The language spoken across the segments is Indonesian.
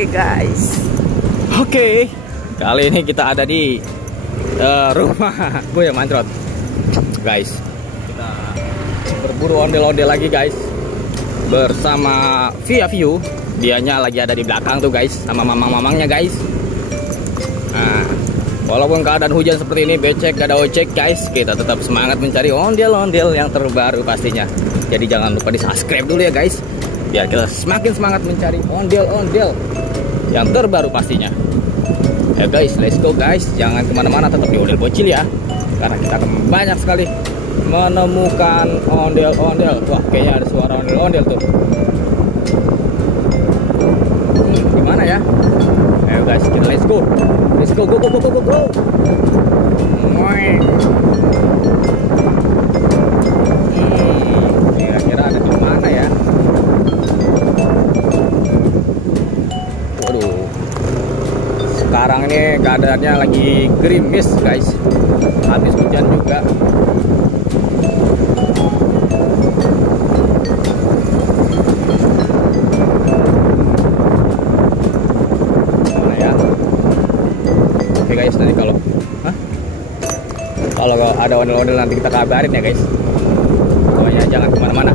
Oke guys. Oke. Kali ini kita ada di rumah gue yang Mancrot. Guys, kita berburu ondel-ondel lagi guys. Bersama Via View. Dianya lagi ada di belakang tuh guys, sama mamang-mamangnya guys. Nah, walaupun keadaan hujan seperti ini, becek, gak ada ojek guys, kita tetap semangat mencari ondel-ondel yang terbaru pastinya. Jadi jangan lupa di subscribe dulu ya guys, biar kita semakin semangat mencari ondel-ondel yang terbaru pastinya. Ya guys, let's go guys. Jangan kemana-mana, tetap di Ondel Bocil ya, karena kita akan banyak sekali menemukan ondel-ondel. Wah, kayaknya ada suara ondel-ondel tuh. Gimana ya? Ayo guys, kita let's go. Let's go, go, go, go, go, go, go. Kira-kira ada di mana ya? Waduh. Sekarang ini keadaannya lagi gerimis guys. Habis hujan juga. Mana ya? Oke guys, nanti kalau ada ondel-ondel nanti kita kabarin ya guys. Pokoknya jangan kemana-mana,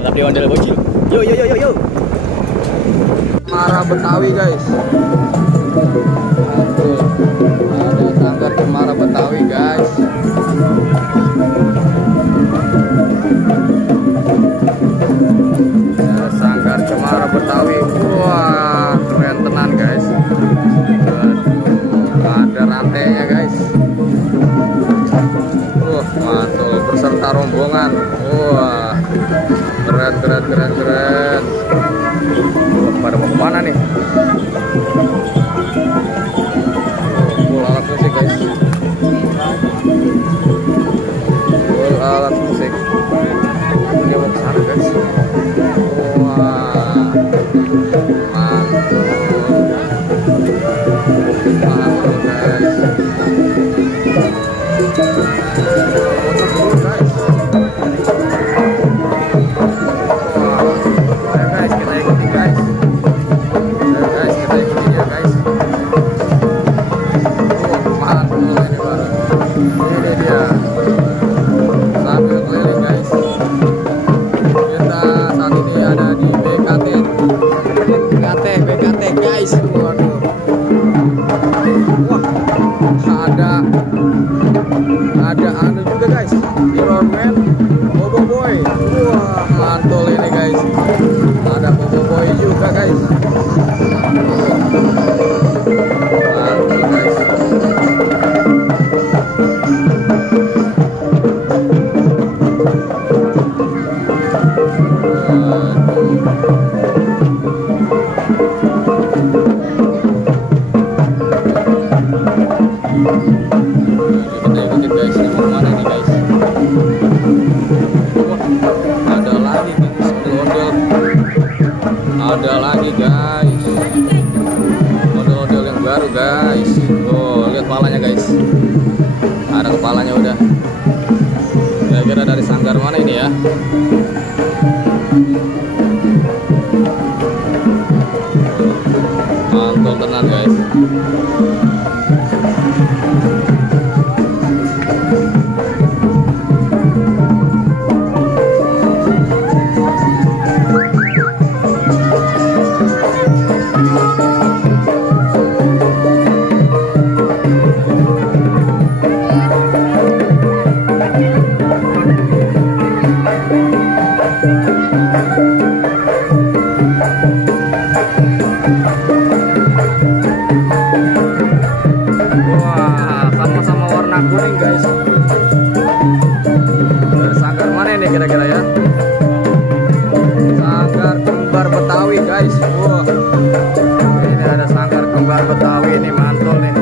tetap di Ondel Bocil. Yo yo yo yo yo. Cemara Betawi guys. Tuh, ada sanggar cemara Betawi guys. Ada sanggar cemara Betawi. Wah, keren tenan guys. Ada rantainya guys. Mantul, berserta rombongan. Wah, keren keren keren keren. Pada mau kemana nih? Full alat musik guys. Full alat musik. Dia mau kesana guys. Wah, mantul. Mantul guys. Ada anu juga guys, Iron Man, Bobo Boy. Wah, mantul ini guys. Ada Bobo Boy juga guys. Mantul guys. Ada lagi guys, model-model yang baru guys. Oh, lihat kepalanya guys, ada kepalanya udah. Kira-kira dari sanggar mana ini ya? Mantul tenan guys. Wah, sama-sama warna kuning guys. Dari sanggar mana ini kira-kira ya? Sanggar kembar Betawi guys. Wah, ini ada sanggar kembar Betawi, ini mantul nih.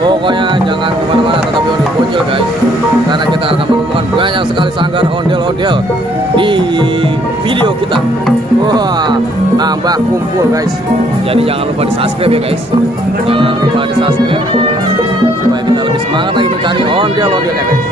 Pokoknya jangan kemana-mana, tetap di Ondel Bocil guys, karena kita akan menemukan banyak sekali sanggar ondel-ondel di video kita. Wah, nambah kumpul guys. Jadi jangan lupa di subscribe ya guys, jangan lupa di subscribe supaya kita lebih semangat lagi mencari ondel-ondelnya guys.